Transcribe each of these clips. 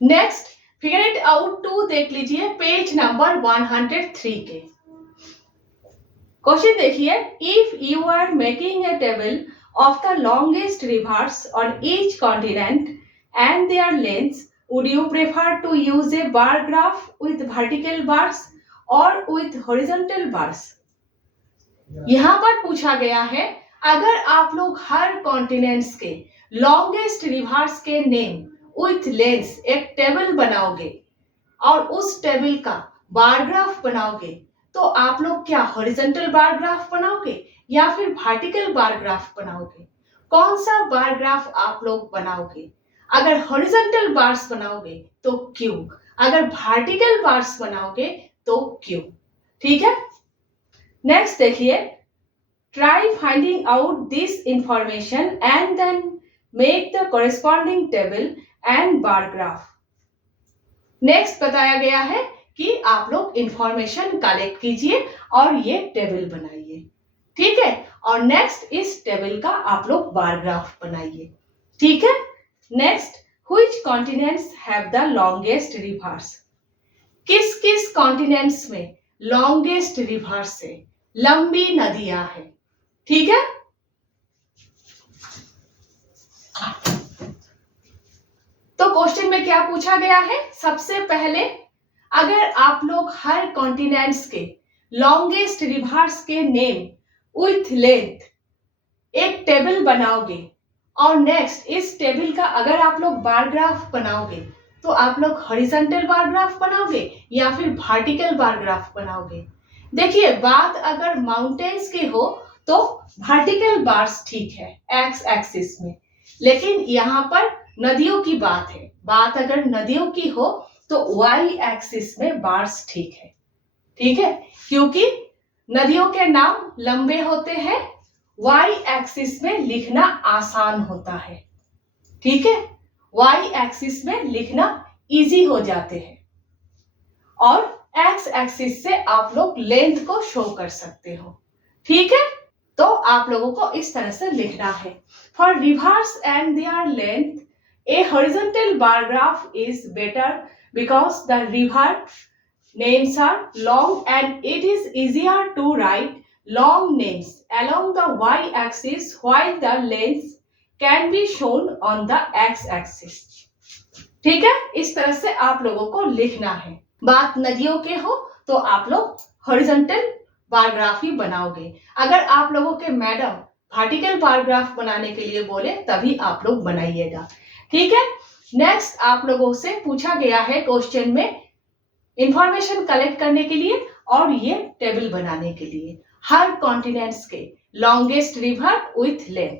Next figure it out 2 देख लीजिए page number 103 के। क्वेश्चन देखिए, if you are making a table of the longest rivers on each continent and their lengths, would you prefer to use a bar graph with vertical bars or with horizontal bars? यहाँ पर पूछा गया है, अगर आप लोग हर continents के longest reverse के नेम विथ लेंस एक टेबल बनाओगे और उस टेबल का बार ग्राफ बनाओगे, तो आप लोग क्या हॉरिजॉन्टल बार ग्राफ बनाओगे या फिर वर्टिकल बार ग्राफ बनाओगे? कौन सा बार ग्राफ आप लोग बनाओगे? अगर हॉरिजॉन्टल बार्स बनाओगे तो क्यों? अगर वर्टिकल बार्स बनाओगे तो क्यों? ठीक है, नेक्स्ट देखिए, try finding out this information and then make the corresponding table and bar graph. Next बताया गया है कि आप लोग इंफॉर्मेशन कलेक्ट कीजिए और ये टेबल बनाइए, ठीक है, और नेक्स्ट इस टेबल का आप लोग बार ग्राफ बनाइए, ठीक है। Next, which continents have the longest reverse? किस किस कॉन्टिनेंट्स में लॉन्गेस्ट रिवर्स है, लंबी नदियां हैं, ठीक है। तो क्वेश्चन में क्या पूछा गया है? सबसे पहले अगर आप लोग हर कॉन्टिनेंट्स के लॉन्गेस्ट रिवर्स के नेम विथ लेंथ एक टेबल बनाओगे और नेक्स्ट इस टेबल का अगर आप लोग बार ग्राफ बनाओगे तो आप लोग हॉरिजॉन्टल बार ग्राफ बनाओगे या फिर वर्टिकल बार ग्राफ बनाओगे? देखिए, बात अगर माउंटेन्स की हो तो वर्टिकल बार्स ठीक है एक्स एक्सिस में, लेकिन यहाँ पर नदियों की बात है, बात अगर नदियों की हो तो वाई एक्सिस में बार्स ठीक है, ठीक है, क्योंकि नदियों के नाम लंबे होते हैं, वाई एक्सिस में लिखना आसान होता है, ठीक है, वाई एक्सिस में लिखना इजी हो जाते हैं और एक्स एक्सिस से आप लोग लेंथ को शो कर सकते हो, ठीक है। तो आप लोगों को इस तरह से लिखना है, for reverse and there length a horizontal bar graph is better because the river names are long and it is easier to write long names along the y-axis while the length can be shown on the x-axis, ठीक है। इस तरह से आप लोगों को लिखना है। बात नदियों के हो तो आप लोग हॉरिजॉन्टल बार ग्राफ ही बनाओगे, अगर आप लोगों के मैडम वर्टिकल बार ग्राफ बनाने के लिए बोले तभी आप लोग बनाइएगा, ठीक है। नेक्स्ट आप लोगों से पूछा गया है क्वेश्चन में इंफॉर्मेशन कलेक्ट करने के लिए और ये टेबल बनाने के लिए हर कॉन्टिनेंट्स के लॉन्गेस्ट रिवर विथ लेंथ,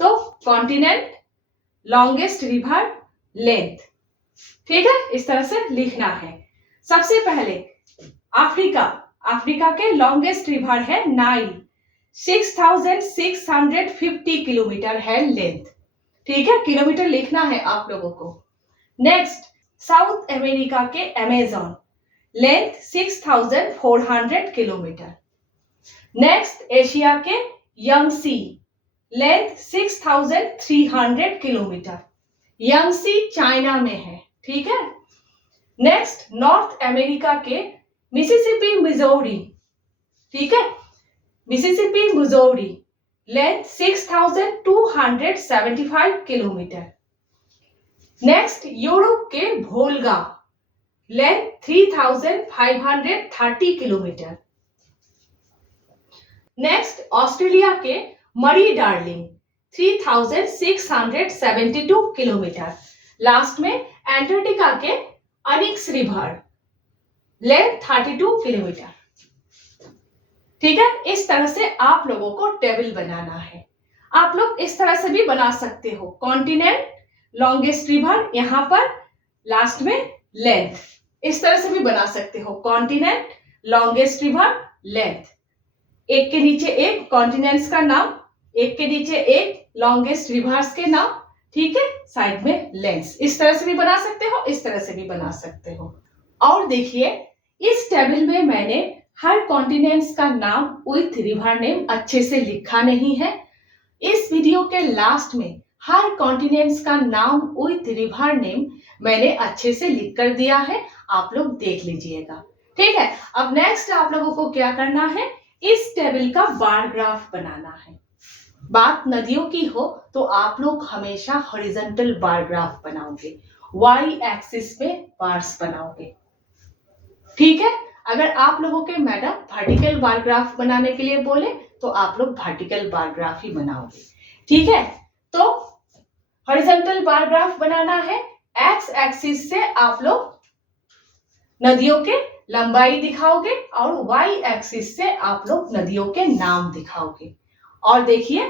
तो कॉन्टिनेंट लॉन्गेस्ट रिवर लेंथ, ठीक है, इस तरह से लिखना है। सबसे पहले अफ्रीका के लॉन्गेस्ट रिवर है नाइल, 6650 किलोमीटर है लेंथ, ठीक है, किलोमीटर लिखना है आप लोगों को। नेक्स्ट, साउथ अमेरिका के Amazon, length 6400 kilometre. Next, Asia के Yangtze, length 6300 kilometre. Yangtze China में है, ठीक है। नेक्स्ट, नॉर्थ अमेरिका के मिसिसिपी मिजोरी, ठीक है, Mississippi Missouri, length 6275 kilometre. Next, Europe के Volga, length 3530 kilometre. Next, Australia के मरी डार्लिंग, 3672 किलोमीटर। लास्ट में एंटार्क्टिका के अनिक्स रिवर, लेंथ 32 किलोमीटर, ठीक है। इस तरह से आप लोगों को टेबल बनाना है। आप लोग इस तरह से भी बना सकते हो, कॉन्टिनेंट लॉन्गेस्ट रिवर, यहाँ पर लास्ट में लेंथ, इस तरह से भी बना सकते हो, कॉन्टिनेंट लॉन्गेस्ट रिवर लेंथ, एक के नीचे एक कॉन्टिनेंट्स का नाम, एक के नीचे एक लॉन्गेस्ट रिवर्स के नाम, ठीक है, साइड में लेंथ्स, इस तरह से भी बना सकते हो, इस तरह से भी बना सकते हो। और देखिए, इस टेबल में मैंने हर कॉन्टिनेंट्स का नाम विथ रिवर नेम अच्छे से लिखा नहीं है। इस वीडियो के लास्ट में हर कॉन्टिनेंट्स का नाम विथ रिवर नेम मैंने अच्छे से लिख कर दिया है, आप लोग देख लीजिएगा। ठीक है, अब नेक्स्ट आप लोगों को क्या करना है, इस टेबल का बार ग्राफ बनाना है। बात नदियों की हो तो आप लोग हमेशा हॉरिजॉन्टल बार ग्राफ बनाओगे, वाई एक्सिस पे बार्स बनाओगे। ठीक है, अगर आप लोगों के मैडम वर्टिकल बार ग्राफ बनाने के लिए बोले तो आप लोग वर्टिकल बार ग्राफ ही बनाओगे। ठीक है, तो हॉरिजॉन्टल बार ग्राफ बनाना है, एक्स एक्सिस से आप लोग नदियों के लंबाई दिखाओगे और वाई एक्सिस से आप लोग नदियों के नाम दिखाओगे। और देखिए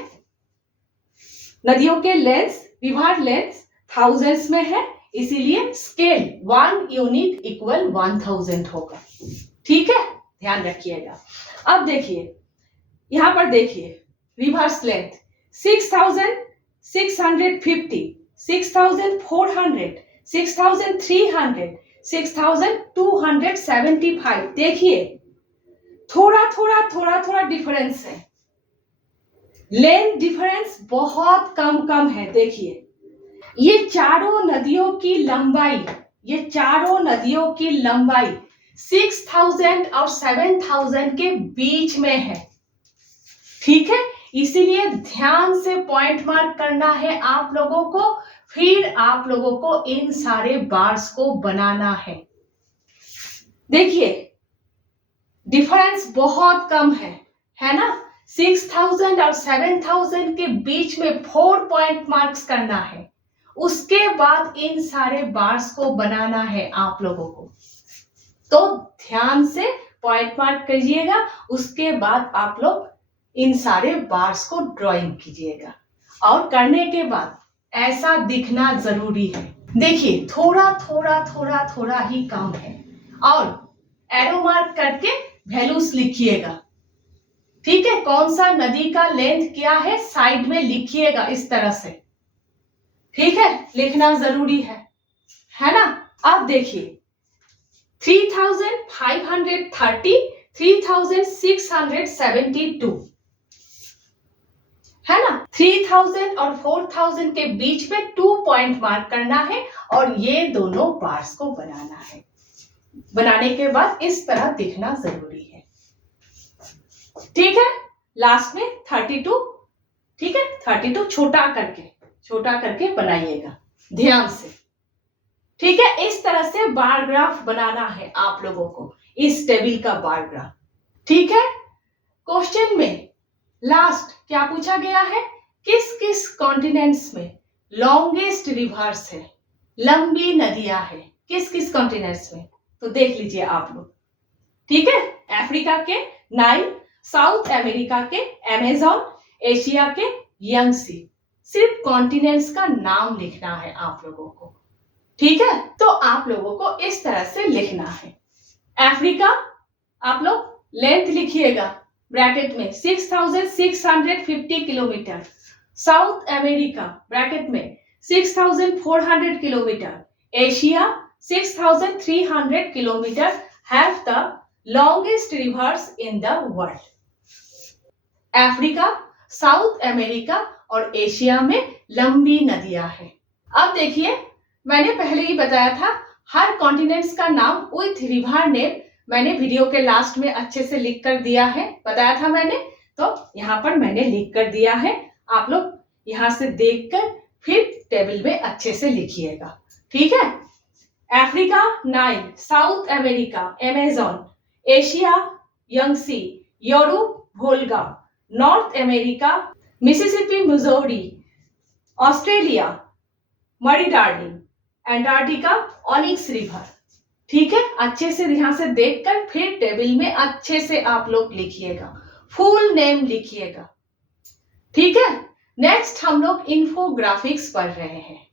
नदियों के लेंथ, रिवर लेंथ थाउजेंड्स में है, इसीलिए स्केल 1 यूनिट इक्वल 1000 होगा। ठीक है, ध्यान रखिएगा। अब देखिए यहां पर देखिए रिवर्स लेंथ 6650, 6400, 6300, 6275। देखिए थोड़ा डिफरेंस है, लेंथ डिफरेंस बहुत कम है। देखिए ये चारों नदियों की लंबाई, ये चारों नदियों की लंबाई 6000 और 7000 के बीच में है। ठीक है, इसीलिए ध्यान से पॉइंट मार्क करना है आप लोगों को, फिर आप लोगों को इन सारे बार्स को बनाना है। देखिए डिफरेंस बहुत कम है ना, 6000 और 7000 के बीच में 4 पॉइंट मार्क्स करना है, उसके बाद इन सारे बार्स को बनाना है आप लोगों को। तो ध्यान से पॉइंट मार्क करिएगा, उसके बाद आप लोग इन सारे बार्स को ड्राइंग कीजिएगा और करने के बाद ऐसा दिखना जरूरी है। देखिए थोड़ा ही कम है और एरो मार्क करके वैल्यूज लिखिएगा। ठीक है, कौन सा नदी का लेंथ क्या है साइड में लिखिएगा इस तरह से। ठीक है, लिखना जरूरी है ना। अब देखिए 3530, 3672 है ना, 3000 और 4000 के बीच में 2 पॉइंट मार्क करना है और ये दोनों बार्स को बनाना है। बनाने के बाद इस तरह दिखना जरूरी है। ठीक है, लास्ट में 32, ठीक है 32 छोटा करके बनाइएगा ध्यान से। ठीक है, इस तरह से बार ग्राफ बनाना है आप लोगों को, इस टेबल का बार ग्राफ। ठीक है, क्वेश्चन में लास्ट क्या पूछा गया है, किस किस कॉन्टिनेंट्स में लॉन्गेस्ट रिवर्स है, लंबी नदियां है, किस किस कॉन्टिनेंट्स में, तो देख लीजिए आप लोग। ठीक है, अफ्रीका के नाइल, साउथ अमेरिका के अमेज़न, एशिया के यांगसी। सिर्फ कॉन्टिनेंट्स का नाम लिखना है आप लोगों को। ठीक है, तो आप लोगों को इस तरह से लिखना है। अफ्रीका आप लोग लेंथ लिखिएगा ब्रैकेट में 6650 किलोमीटर, साउथ अमेरिका ब्रैकेट में 6400 kilometre, Asia 6300 kilometre have the longest reverse in the world. Africa, south America और एशिया में लंबी नदियां हैं। अब देखिए मैंने पहले ही बताया था हर कॉन्टिनेंट्स का नाम विथ रिवर नेम मैंने वीडियो के लास्ट में अच्छे से लिख कर दिया है, बताया था मैंने, तो यहाँ पर मैंने लिख कर दिया है। आप लोग यहाँ से देखकर फिर टेबल में अच्छे से लिखिएगा। ठीक है, Africa Nile, south America Amazon, Asia Yangtze, Europe Volga, north America Mississippi Missouri, Australia मरी डार्लिंग, अंटार्कटिका ऑनिक्स रिवर। ठीक है, अच्छे से यहाँ से देखकर फिर टेबल में अच्छे से आप लोग लिखिएगा, फुल नेम लिखिएगा। ठीक है, नेक्स्ट हम लोग इन्फोग्राफिक्स पढ़ रहे हैं।